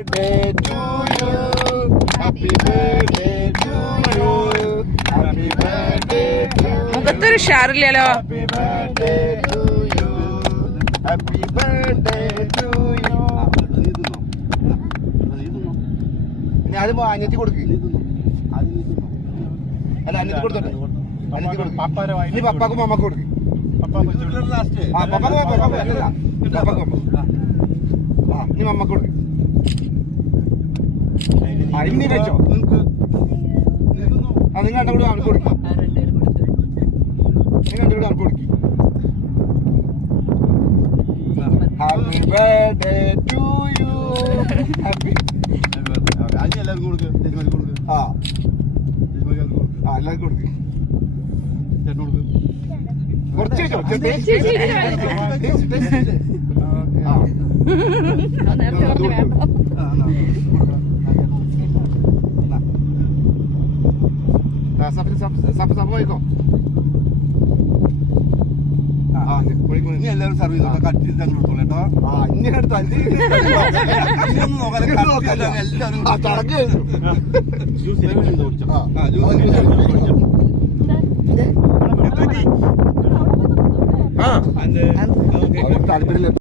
birthday to you. Happy birthday to you. Happy birthday to you. മുഖത്തൊരു ഷാറില്ലല്ലോ. Happy birthday to you. Happy birthday to you. ഇനി അത് അനിയത്തി കൊടുക്ക്. അല്ല അനിയത്തി കൊടുത്തോട്ടെ. അനിയത്തി കൊടുക്ക്. ഇനി പപ്പാക്കും മമ്മക്കും കൊടുക്ക്. പപ്പാക്ക് അല്ലല്ല പപ്പാക്ക് മമ്മ. ആ ഇനി മമ്മക്ക് കൊടുക്ക്. ഇനി വെച്ചോ. ആ നിങ്ങൾ കണ്ട കൂടെ അവർക്ക് കൊടുക്കും. നിങ്ങൾ കണ്ട കൂടെ അവർക്ക് കൊടുക്കും. Happy birthday to you. Happy. എല്ലാവർക്കും കൊടുക്ക്. ആ എല്ലാവർക്കും കൊടുക്ക്. കുറച്ച് പോയിക്കോ. എല്ലാവരും സർവീസ് കട്ട് ചെയ്ത് അങ്ങ് കൊടുത്തോളൂ കേട്ടോ. ഇങ്ങനെ അടുത്ത് എല്ലാവരും താല്പര്യം